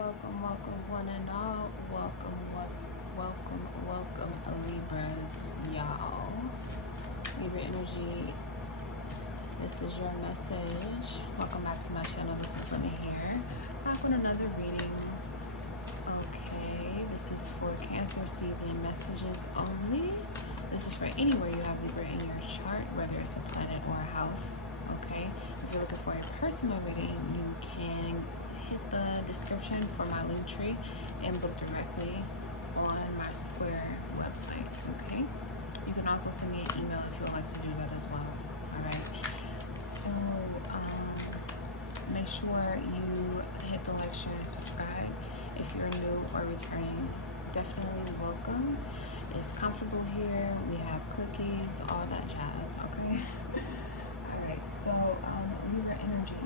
welcome, one and all. Welcome, Libras, y'all. Libra energy, this is your message. Welcome back to my channel. This is Lemon here. Back with another reading. Okay, this is for Cancer season messages only. This is for anywhere you have Libra in your chart, whether it's a planet or a house. Okay, if you're looking for a personal reading, you can hit the description for my link tree and book directly on my Square website. Okay, you can also send me an email if you would like to do that as well. All right, so make sure you hit the like, share, and subscribe. If you're new or returning, definitely welcome. It's comfortable here. We have cookies, all that jazz. Okay. All right, so Libra energy.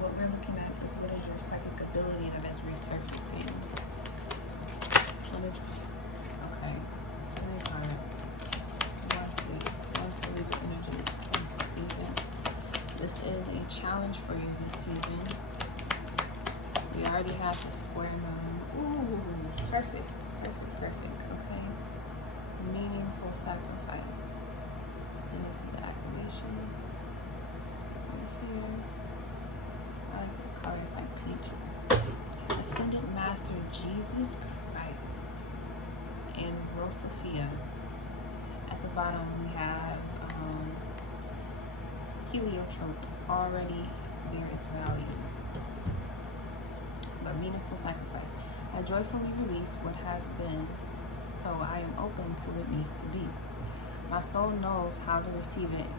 What we're looking at is what is your psychic ability that is resurfacing. What is, okay, 3 cards. One for Libra energy, Cancer season. This is a challenge for you this season. We already have the square moon. Ooh, perfect. Okay. Meaningful sacrifice. And this is the activation. Right here. I like this color, it's like peach. Ascended Master Jesus Christ and Rosophia. At the bottom we have heliotrope, already near its value. But meaningful sacrifice. I joyfully release what has been, so I am open to what needs to be. My soul knows how to receive it.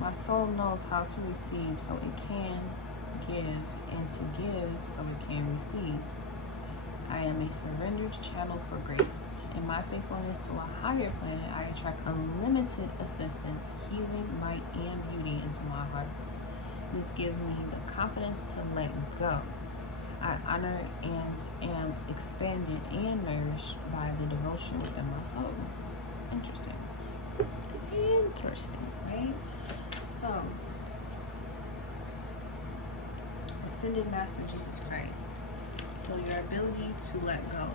My soul knows how to receive so it can give, and to give so it can receive. I am a surrendered channel for grace. In my faithfulness to a higher planet, I attract unlimited assistance, healing, light, and beauty into my heart. This gives me the confidence to let go. I honor and am expanded and nourished by the devotion within my soul. Interesting, right? So, Ascended Master Jesus Christ. So your ability to let go.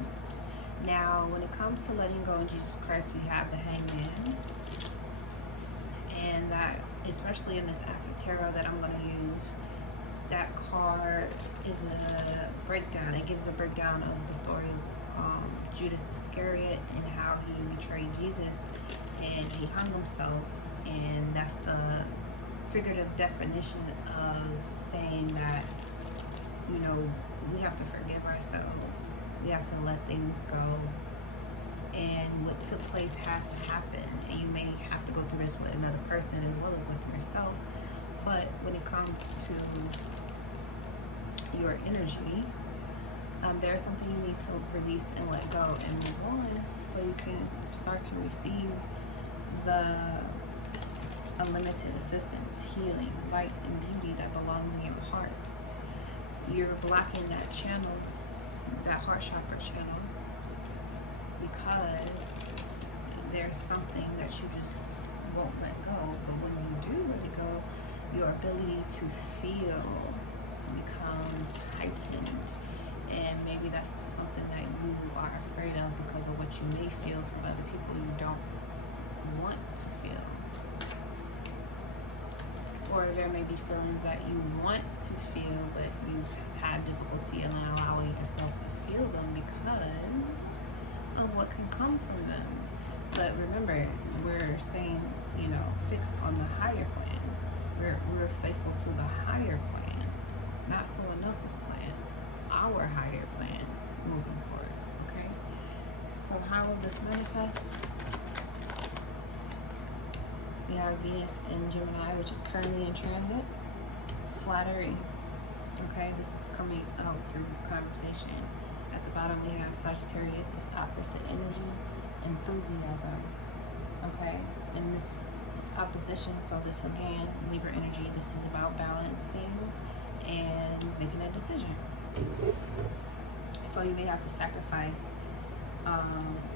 Now, when it comes to letting go in Jesus Christ, we have the Hangman. And that, especially in this active tarot that I'm going to use, that card is a breakdown. It gives a breakdown of the story of Judas Iscariot and how he betrayed Jesus and he hung himself. And that's the figurative definition of saying that, you know, we have to forgive ourselves. We have to let things go. And what took place had to happen. And you may have to go through this with another person as well as with yourself. But when it comes to your energy, there's something you need to release and let go and move on, so you can start to receive the unlimited assistance, healing, light, and beauty that belongs in your heart. You're blocking that channel, that heart chakra channel, because there's something that you just won't let go. But when you do let it go, your ability to feel becomes heightened, and maybe that's something that you are afraid of because of what you may feel from other people you don't want to feel. Or there may be feelings that you want to feel, but you've had difficulty in allowing yourself to feel them because of what can come from them. But remember, we're staying, you know, fixed on the higher plan. We're faithful to the higher plan, not someone else's plan, our higher plan moving forward. Okay, so how will this manifest? We have Venus in Gemini, which is currently in transit. Flattery. Okay, this is coming out through conversation. At the bottom we have Sagittarius, is opposite energy, enthusiasm. Okay, and this is opposition, so this again, Libra energy, this is about balancing and making a decision. So you may have to sacrifice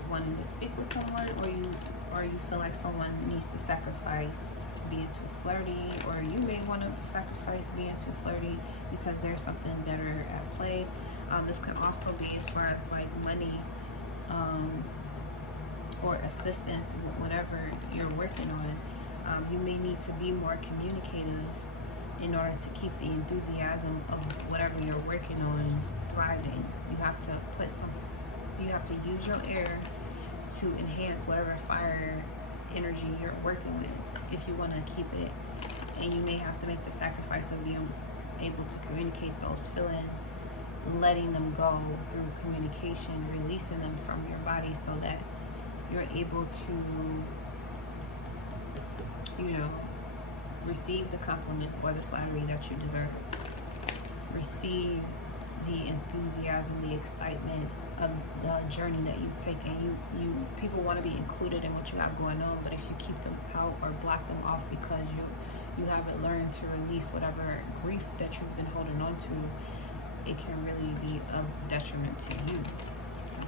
wanting to speak with someone, or you feel like someone needs to sacrifice being too flirty, or you may want to sacrifice being too flirty because there's something better at play. This could also be as far as like money or assistance, whatever you're working on. You may need to be more communicative in order to keep the enthusiasm of whatever you're working on thriving. You have to use your air to enhance whatever fire energy you're working with if you want to keep it. And you may have to make the sacrifice of being able to communicate those feelings, letting them go through communication, releasing them from your body so that you're able to, you know, receive the compliment or the flattery that you deserve. Receive the enthusiasm, the excitement of the journey that you've taken. People want to be included in what you have going on, but if you keep them out or block them off because you haven't learned to release whatever grief that you've been holding on to, it can really be a detriment to you.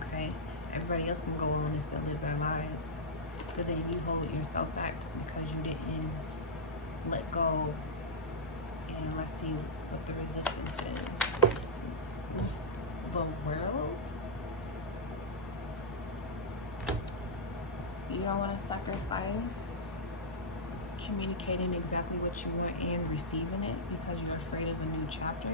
Okay? Everybody else can go on and still live their lives, but then you hold yourself back because you didn't let go. And let's see what the resistance is. The World. You don't want to sacrifice communicating exactly what you want and receiving it because you're afraid of a new chapter.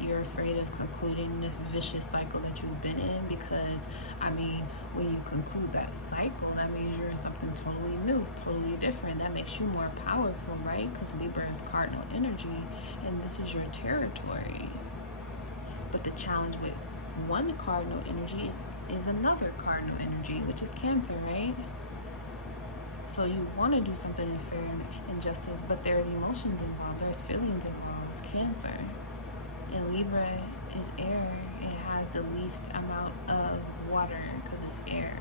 You're afraid of concluding this vicious cycle that you've been in, because I mean, when you conclude that cycle, that means you're in something totally new, it's totally different. That makes you more powerful, right? Because Libra is cardinal energy and this is your territory. But the challenge with one cardinal energy is another cardinal energy, which is Cancer, right? So you want to do something in fair and justice, but there's emotions involved, there's feelings involved. Cancer. And Libra is air. It has the least amount of water because it's air.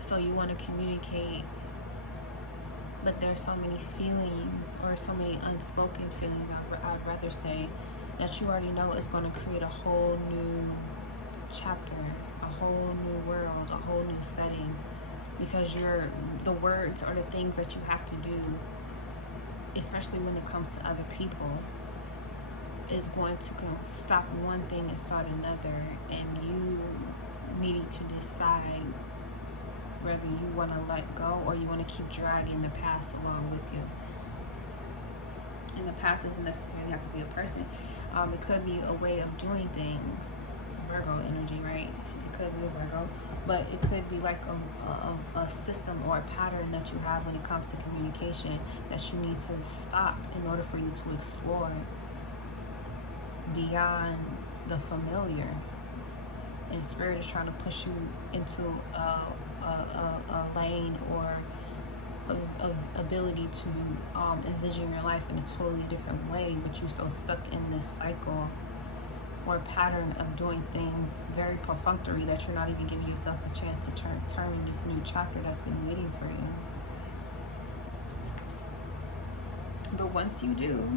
So you want to communicate, but there's so many feelings, or so many unspoken feelings, I'd rather say, that you already know is going to create a whole new chapter, a whole new world, a whole new setting, because the words are the things that you have to do, especially when it comes to other people, is going to stop one thing and start another, and you needing to decide whether you want to let go or you want to keep dragging the past along with you. And the past doesn't necessarily have to be a person. It could be a way of doing things. Virgo energy, right? It could be a Virgo, but it could be like a system or a pattern that you have when it comes to communication that you need to stop in order for you to explore beyond the familiar. And Spirit is trying to push you into a lane or of ability to envision your life in a totally different way, but you're so stuck in this cycle or pattern of doing things very perfunctory that you're not even giving yourself a chance to turn this new chapter that's been waiting for you. But once you do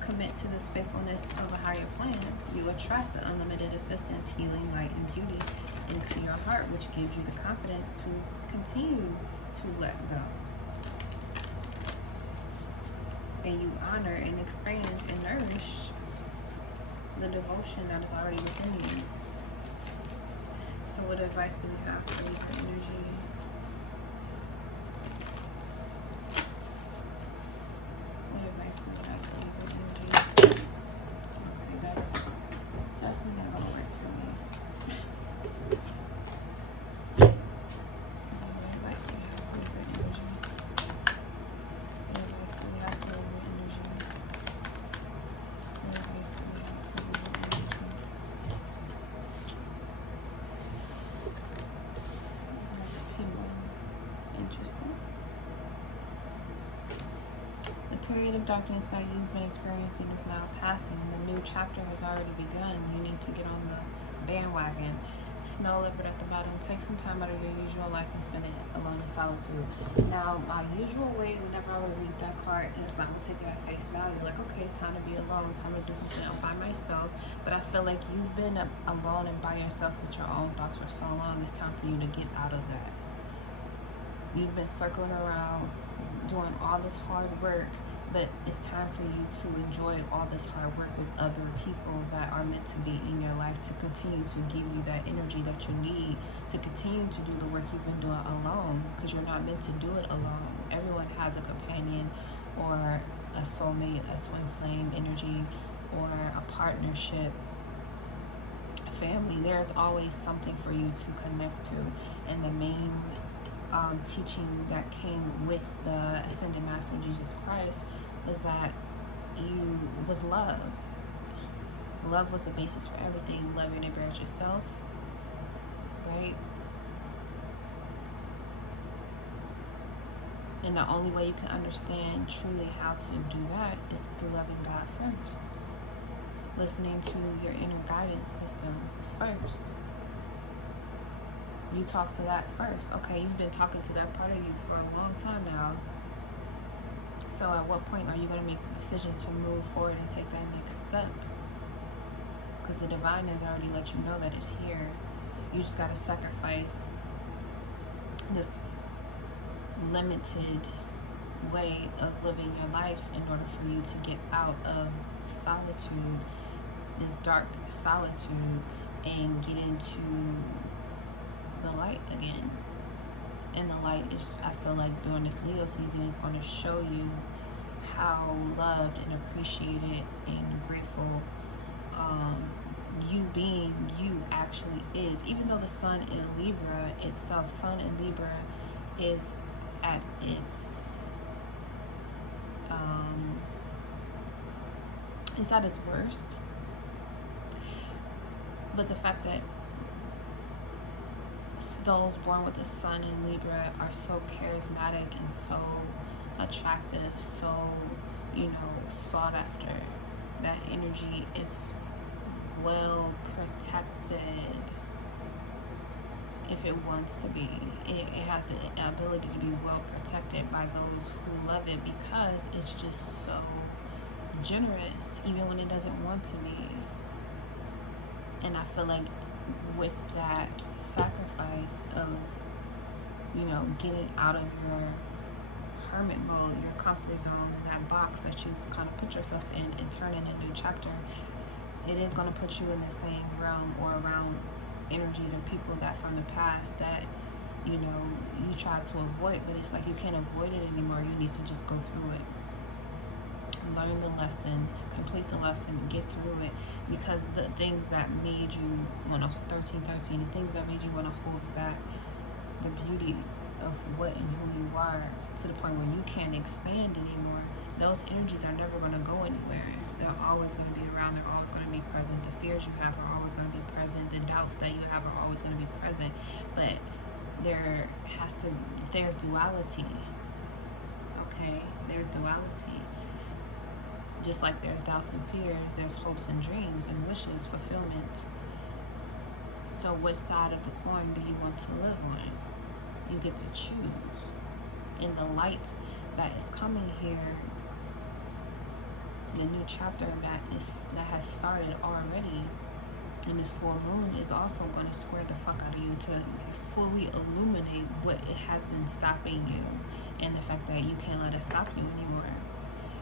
commit to this faithfulness of a higher plan, you attract the unlimited assistance, healing, light, and beauty into your heart, which gives you the confidence to continue to let go. And you honor and expand and nourish the devotion that is already within you. So what advice do we have for Libra energy? What advice do we have for Libra energy? Okay, that's definitely not gonna work for me. What advice do we have for Libra energy? What advice do we have for Libra energy? What advice do we have for Libra energy? Interesting. The period of darkness that you've been experiencing is now passing. The new chapter has already begun. You need to get on the bandwagon. Snow Leopard at the bottom. Take some time out of your usual life and spend it alone in solitude. Now, my usual way whenever I would read that card is I would take it at face value. Like, okay, time to be alone, time to do something by myself. But I feel like you've been alone and by yourself with your own thoughts for so long. It's time for you to get out of that. You've been circling around, doing all this hard work, but it's time for you to enjoy all this hard work with other people that are meant to be in your life, to continue to give you that energy that you need to continue to do the work you've been doing alone, because you're not meant to do it alone. Everyone has a companion or a soulmate, a twin flame energy, or a partnership, family. There's always something for you to connect to, and the main teaching that came with the Ascended Master Jesus Christ is that was love. Love was the basis for everything. Love your neighbor as yourself, right? And the only way you can understand truly how to do that is through loving God first. Listening to your inner guidance system first. You talk to that first. Okay, you've been talking to that part of you for a long time now. So at what point are you going to make the decision to move forward and take that next step? Because the divine has already let you know that it's here. You just got to sacrifice this limited way of living your life in order for you to get out of solitude, this dark solitude, and get into the light again. And the light is, I feel like during this Leo season, is going to show you how loved and appreciated and grateful you being you actually is. Even though the sun in Libra itself, sun in Libra is at its worst, but the fact that those born with the sun in Libra are so charismatic and so attractive, so, sought after. That energy is well protected if it wants to be. It has the ability to be well protected by those who love it, because it's just so generous, even when it doesn't want to be. And I feel like with that sacrifice of, getting out of your hermit mode, your comfort zone, that box that you've kind of put yourself in, and turning a new chapter, it is going to put you in the same realm or around energies and people that from the past that, you try to avoid, but it's like you can't avoid it anymore. You need to just go through it. Learn the lesson, complete the lesson, get through it, because the things that made you want to 1313, the things that made you want to hold back the beauty of what and who you are to the point where you can't expand anymore, those energies are never going to go anywhere. They're always going to be around. They're always going to be present. The fears you have are always going to be present. The doubts that you have are always going to be present. But there's duality. Okay? There's duality. Just like there's doubts and fears, there's hopes and dreams and wishes, fulfillment. So which side of the coin do you want to live on? You get to choose. In the light that is coming here, the new chapter that has started already, and this full moon is also going to square the fuck out of you to fully illuminate what it has been stopping you, and the fact that you can't let it stop you anymore.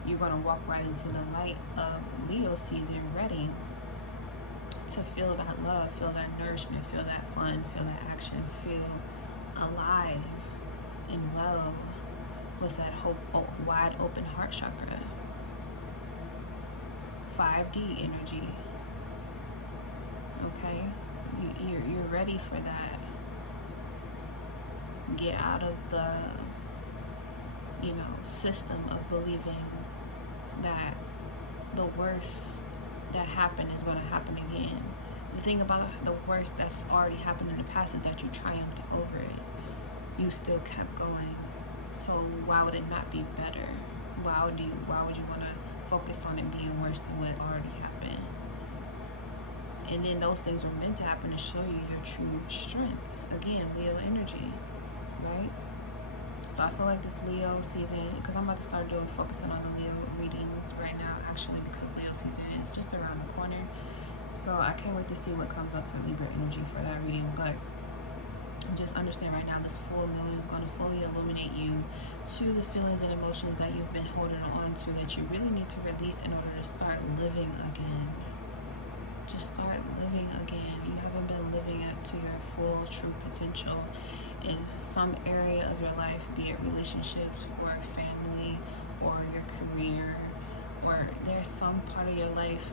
You're going to walk right into the light of Leo season, ready to feel that love, feel that nourishment, feel that fun, feel that action, feel alive and well with that wide open heart chakra. 5D energy. Okay? You're ready for that. Get out of the, system of believing that the worst that happened is going to happen again. The thing about the worst that's already happened in the past is that you triumphed over it. You still kept going. So why would it not be better? Why would you want to focus on it being worse than what already happened? And then those things were meant to happen to show you your true strength. Again, Leo energy, right? So I feel like this Leo season, because I'm about to start focusing on the Leo readings right now, actually, because Leo season is just around the corner. So I can't wait to see what comes up for Libra energy for that reading. But just understand right now, this full moon is going to fully illuminate you to the feelings and emotions that you've been holding on to, that you really need to release in order to start living again. Just start living again. You haven't been living up to your full true potential in some area of your life, be it relationships or family or your career, or there's some part of your life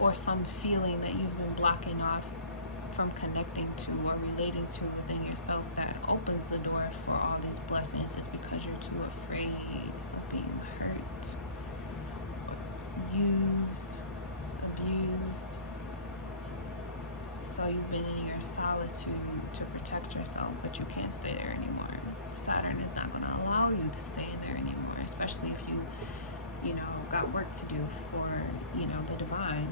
or some feeling that you've been blocking off from connecting to or relating to within yourself that opens the door for all these blessings. Is because you're too afraid of being hurt, used, abused. So you've been in your solitude to protect yourself, but you can't stay there anymore. Saturn is not going to allow you to stay in there anymore, especially if you know, got work to do for, you know, the divine.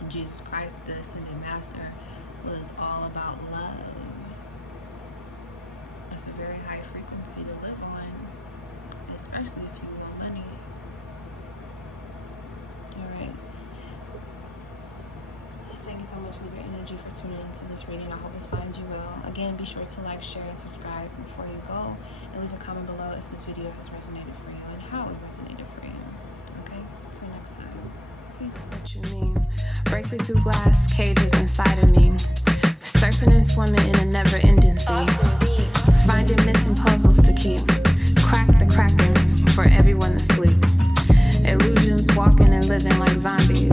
And Jesus Christ, the ascended master, was all about love. That's a very high frequency to live on, especially if you want money. Alright. Thank you so much, Libra energy, for tuning into this reading. I hope it finds you well. Again, be sure to like, share, and subscribe before you go. And leave a comment below if this video has resonated for you and how it resonated for you. Okay? Till next time. What you mean? Breaking through glass cages inside of me, surfing and swimming in a never-ending sea, finding missing puzzles to keep, crack the cracking for everyone to sleep, illusions walking and living like zombies,